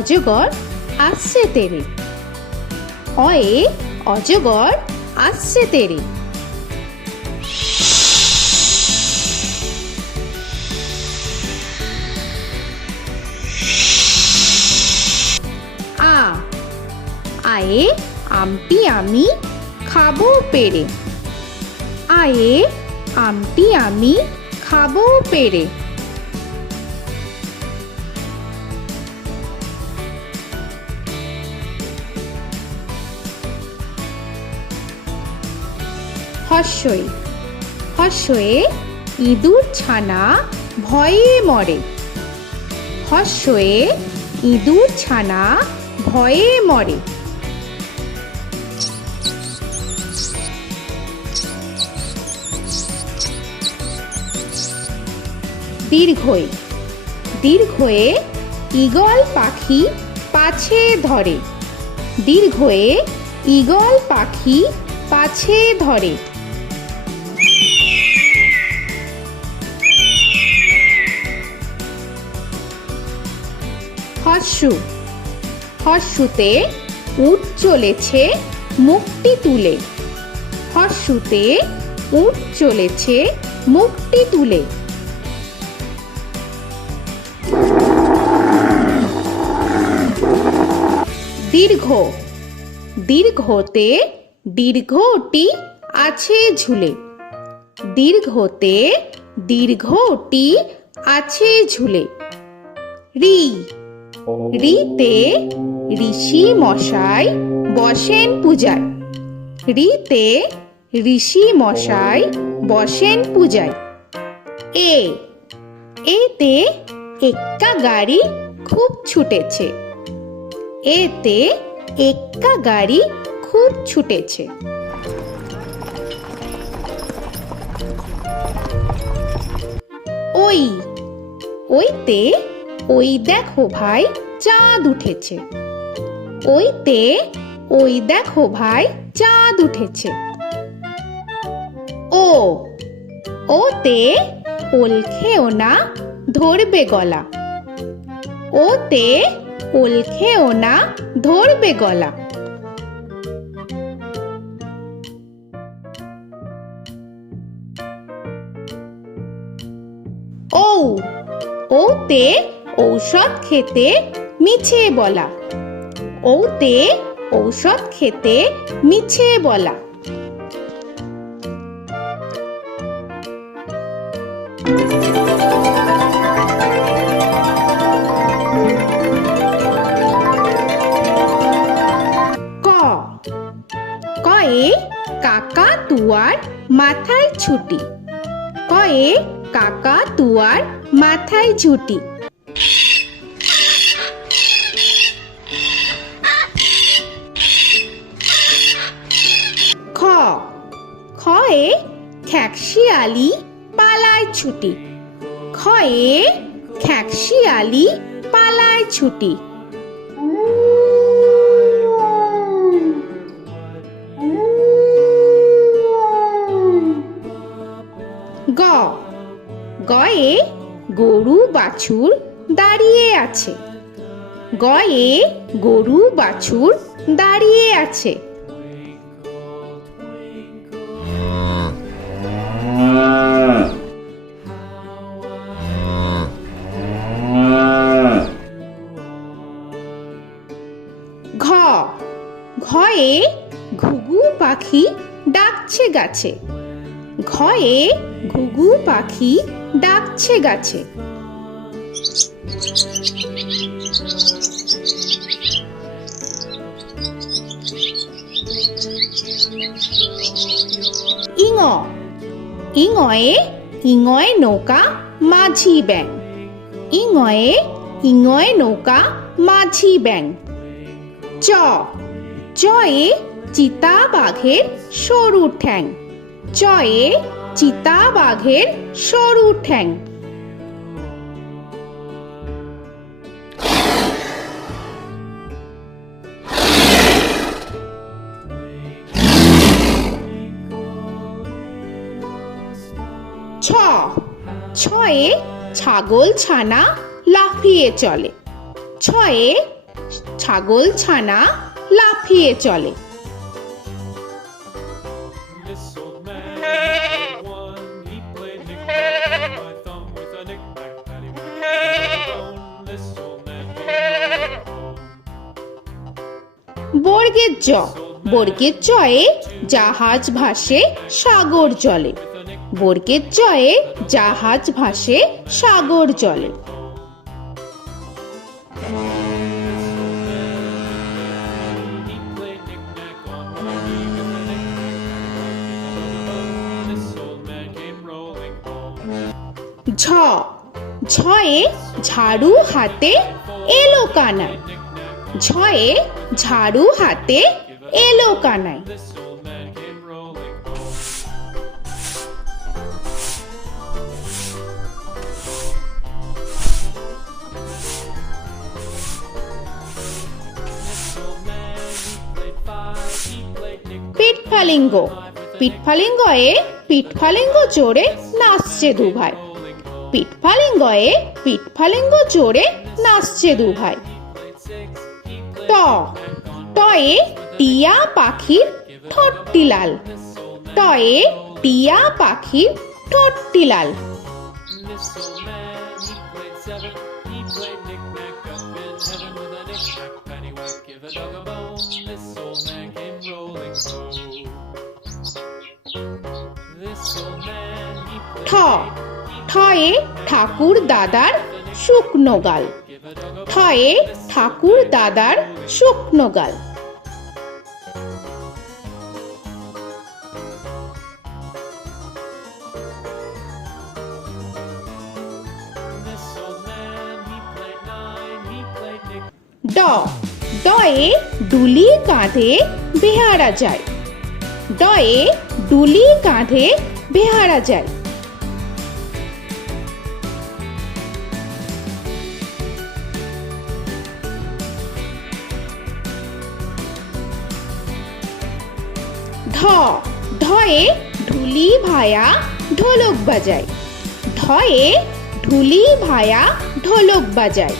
অজগর আসছে তেরে। অয়ে অজগর আসছে তেরে। আ আয়ে আমটি আমি খাবো পেরে। আয়ে আমটি আমি খাবো পেরে। হর্ষই হর্ষয়ে ইঁদুর ছানা ভয়ে মরে। হর্ষয়ে ইঁদুর ছানা ভয়ে মরে। দীর্ঘই দীর্ঘয়ে ঈগল পাখি পাছে ধরে। দীর্ঘয়ে ঈগল পাখি পাছে ধরে। হর্ষু হর্ষুতে উট চলেছে মুখটি তুলে। হর্ষুতে উট চলেছে মুখটি তুলে। দীর্ঘ দীর্ঘতে দীর্ঘটি আছে ঝুলে। দীর্ঘতে দীর্ঘটি আছে ঝুলে। রি রিতে ঋষি মশাই বসেন পূজায়। রিতে ঋষি মশাই বসেন পূজায়। এ এতে এক্কা গাড়ি খুব ছুটেছে। এতে এক্কা গাড়ি খুব ছুটেছে। ওই ওইতে ওই দেখো ভাই চাঁদ উঠেছে। ওইতে ওই দেখো ভাই চাঁদ উঠেছে। ও ওতে ওল খেও না ধরবে গলা। ওতে ওল খেও না ধরবে গলা। ঔ ওতে ঔষধ খেতে মিছে বলা। ওতে ঔষধ খেতে মিছে বলা। ক কয়ে কাকা তুয়ার মাথায় ছুটি। কয়ে কাকা তুয়ার মাথায় ঝুটি। খ খয়ে খ্যাকশিয়ালি পালায় ছুটি। খয়ে খ্যাকশিয়ালি পালায় ছুটি। গ গয়ে গরু বাছুর দাঁড়িয়ে আছে। গয়ে গরু বাছুর দাঁড়িয়ে আছে। ঘ ঘয়ে ঘুঘু পাখি ডাকছে গাছে। ঘয়ে ঘুঘু পাখি ডাকছে গাছে। ইঙ ইঙয়ে ইঙয়ে নৌকা মাঝি ব্যাং। ইঙয়ে ইঙয়ে নৌকা মাঝি ব্যাং। চ চয়ে চিতা বাঘের সরু ঠ্যাং। চয়ে চিতা বাঘের সরু ঠ্যাং। ছ ছয়ে ছাগল ছানা লাফিয়ে চলে। ছয়ে ছাগল ছানা লাফিয়ে চলে। This old man had one. He played knick-knack on my thumb with a knick-knack, paddywhack, bone. This old man came home. বর্গের জ, বর্গের জয়ে জাহাজ ভাসে সাগর জলে। বর্গের জয়ে জাহাজ ভাসে সাগর জলে। He played knick-knack on my knee with a knick-knack, this old man came rolling home. ঝ, ঝয়ে ঝাড়ু হাতে এলো কানাই। ঝয়ে ঝাড়ু হাতে এলো Kanai. This old man came rolling home. This old man, he played five. He played knick-knack. পিঠফালিঙ্গ, পিঠফালিঙ্গয়ে পিঠফালিঙ্গ জোরে নাচছে দুভাই। পিঠফালিঙ্গয়ে পিঠফালিঙ্গ জোরে নাচছে দুভাই। ট, টয়ে টিয়া পাখির ঠোঁটটি লাল। টয়ে টিয়া পাখির ঠোঁটটি লাল। This old man, he played seven. He played knick-knack up in heaven with a knick-knack, paddywhack, give a dog a bone. This old man came rolling home. This old man, he ঠ, played ঠয়ে ঠাকুর দাদার শুকনো গাল। give a dog a ঠয়ে ঠাকুর দাদার শুকনো গাল। This old man, he played nine. He played knick. ড, ডয়ে ডুলি কাঁধে বেহারা যায়। ডয়ে ডুলি কাঁধে বেহারা যায়। ঢ, ঢয়ে ঢুলি ভায়া ঢোলক বাজায়। ঢয়ে ঢুলি ভায়া ঢোলক বাজায়।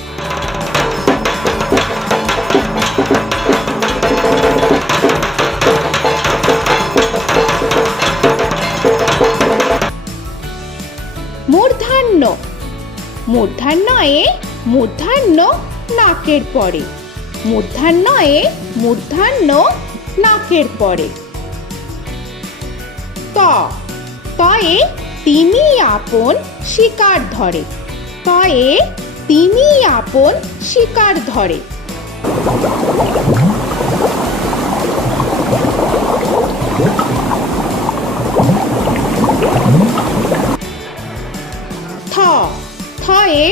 মূর্ধন্য, মূর্ধন্যয়ে মূর্ধন্য নাকের পরে। মূর্ধন্যয়ে মূর্ধন্য নাকের পরে। ত, তয়ে তিনি আপন শিকার ধরে। তয়ে তিনি আপন শিকার ধরে। থ, থয়ে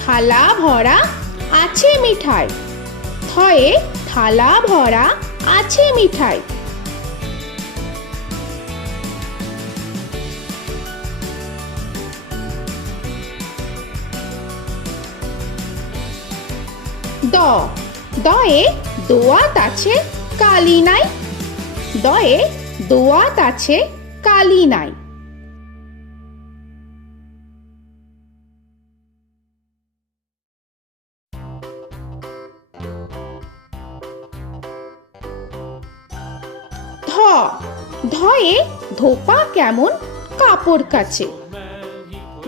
থালা ভরা আছে মিঠাই। থয়ে থালা ভরা আছে মিঠাই। দ, দয়ে দোয়াত আছে কালি নাই। দয়ে দোয়াত আছে কালি নাই। ধ, ধয়ে ধোপা কেমন কাপড় কাচে।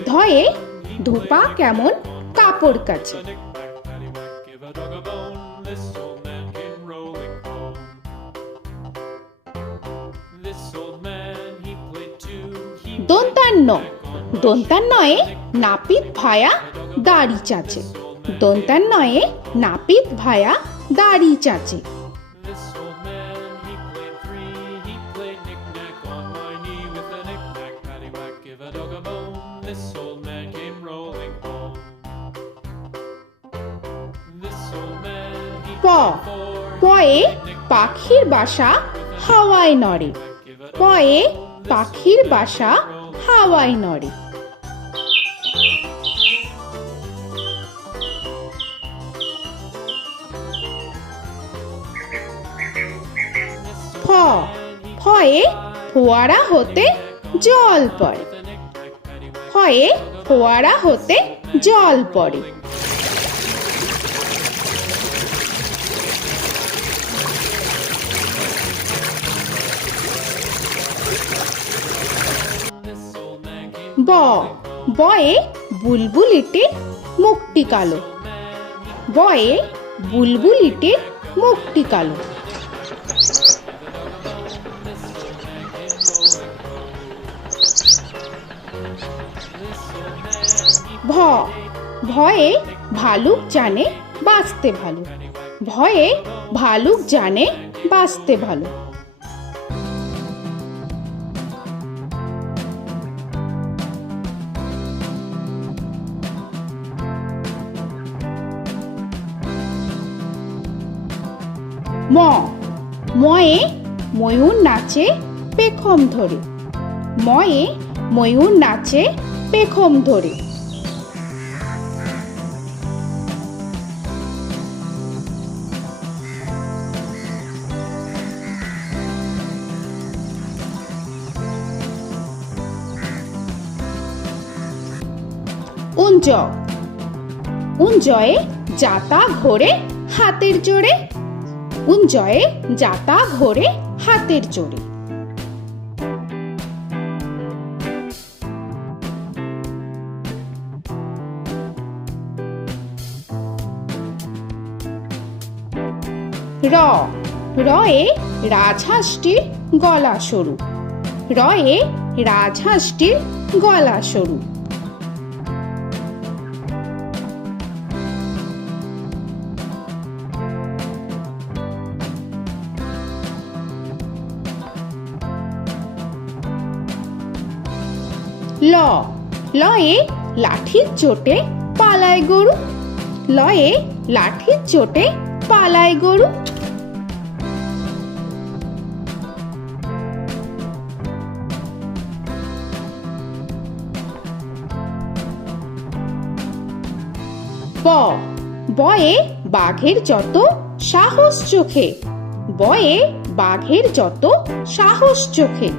ধয়ে ধোপা কেমন কাপড় কাচে। Knick-knack, paddywhack, give a dog a bone. This old man came rolling home. This old man, he played two. He দন্তান্ন, দন্তান্নয়ে নাপিত ভায়া দাড়ি চাচে। দন্তান্নয়ে নাপিত ভায়া দাড়ি চাচে। This old man, he played three. He played knick-knack on my knee with a knick-knack, paddywhack, give a dog a bone. This old man came rolling home. This old man, he প, played four. পয়ে পাখির বাসা হাওয়ায় নড়ে। পয়ে পাখির বাসা হাওয়ায় নড়ে। ফ, ফয়ে ফোয়ারা হতে জল পড়ে। ফয়ে ফোয়ারা হতে জল পড়ে। ব বয়ে বুলবুলিটির মুখটি কালো। বয়ে বুলবুলিটির মুখটি কালো। ভ ভয়ে ভালুক জানে বাঁচতে ভালো। ভয়ে ভালুক জানে বাঁচতে ভালো। ম ময়ে ময়ূর নাচে পেখম ধরে। ময়ে ময়ূর নাচে পেখম ধরে। উঞ্জ উঞ্জয়ে যাতা ঘোরে হাতের জোরে। উঞ্জয়ে যাতা ঘোরে হাতের জোরে। র রয়ে রাজহাঁসটির গলা সরু। রয়ে রাজহাঁসটির গলা সরু। ল লয়ে লাঠির চোটে পালায় গরু। লয়ে লাঠির চোটে পালায় গরু। ব বয়ে বাঘের যত সাহস চোখে। বয়ে বাঘের যত সাহস চোখে।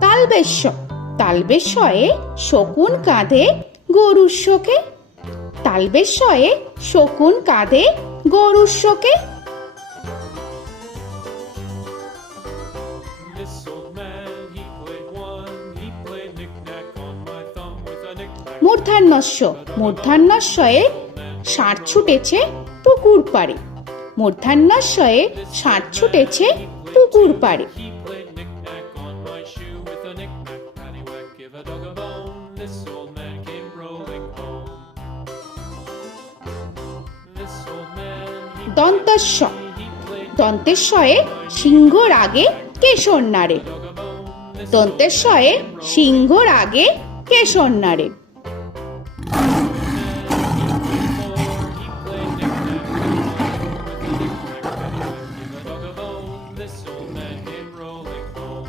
তালবেশ্য তালবেশ্যয়ে শকুন কাঁধে গরুর শোকে। তালবেশ্যয়ে শকুন কাঁধে গরুর শোকে। This old man, he played one. He played knick-knack on my thumb with a knick-knack. মূর্ধন্যস্য মূর্ধন্যস্যয়ে ষাঁড় ছুটেছে পুকুর পাড়ে। মূর্ধন্যস্যয়ে ষাঁড় ছুটেছে পুকুর পাড়ে। He played knick-knack on my shoe with a knick-knack, paddywhack, give a dog a bone. This old man came rolling home. This old man, he দন্তস্য played দন্তেশ্বয়ে সিংহর আগে কেশর নাড়ে। dog a bone. This দন্তেশ্বয়ে সিংহর আগে কেশর নাড়ে। he played knick-knack on my with a knick-knack, paddywhack, give a dog a bone. This old man came rolling home.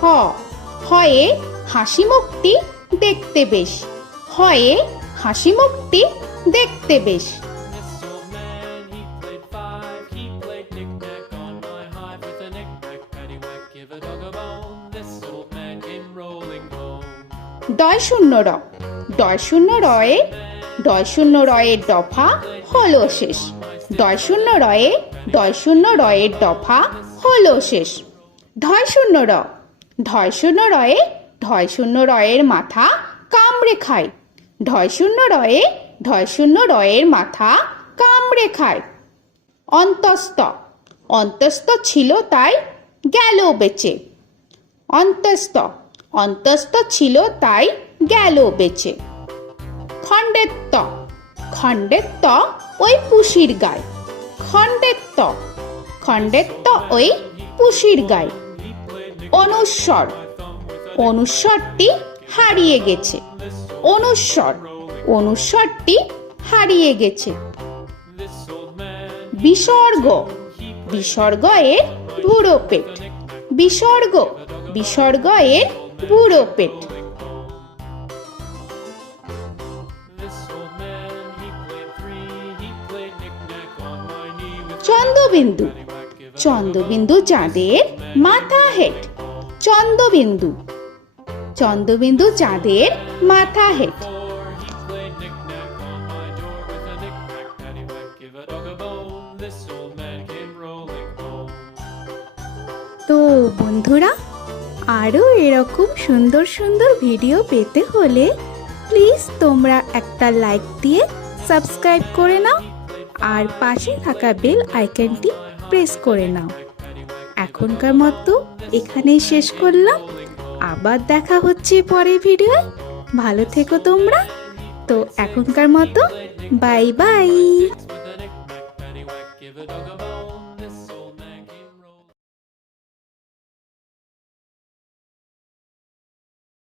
হ হয়ে হাসি মুখটি দেখতে বেশ। হয়ে হাসি মুখটি দেখতে বেশ। This old man, he played five. He played knick-knack on my hive with a knick-knack, paddywhack, give a dog a bone. This old man came rolling home. ডয় শূন্য র ডয় শূন্য রয়ে ডয় শূন্য রয়ের দফা হলো শেষ। ডয় শূন্য রয়ে ডয় শূন্য রয়ের দফা হলো শেষ। ঢয় শূন্য র ঢয় শূন্য রয়ে ঢয় শূন্য রয়ের মাথা কামড়ে খায়। ঢয় শূন্য রয়ে ঢয় শূন্য রয়ের মাথা কামড়ে খায়। অন্তস্থ অন্তস্থ ছিল তাই গেল বেঁচে। অন্তস্থ অন্তস্থ ছিল তাই গেল বেঁচে। খণ্ডেত্ব খণ্ডেত্ব ওই পুষির গায়। খণ্ডেত্ব খণ্ডেত্ব ওই পুষির গায়। অনুস্বর অনুস্বরটি হারিয়ে গেছে। অনুস্বর অনুস্বরটি হারিয়ে গেছে। This old man, বিসর্গ বিসর্গ এর বুড়ো পেট। বিসর্গ বিসর্গ এর বুড়ো পেট। this old man, he played three. He played knick-knack on my knee with Chandrabindu paddywhack, give a Chandrabindu চাঁদের মাথা হেট। চন্দ্রবিন্দু চন্দ্রবিন্দু চাঁদের মাথা head. Before he played knick-knack on my door with a knick-knack, paddywhack, give a dog a bone. This old man came rolling home. তো বন্ধুরা, আরও এরকম সুন্দর সুন্দর ভিডিও পেতে হলে প্লিজ তোমরা একটা লাইক দিয়ে সাবস্ক্রাইব করে নাও আর পাশে থাকা বেল আইকনটি প্রেস করে নাও। এখনকার মতো এখানেই শেষ করলাম, আবার দেখা হচ্ছে পরের ভিডিও। ভালো থেকো তোমরা। তো এখনকার মতো bye bye. With a knick-knack, paddywhack, give a dog a bone.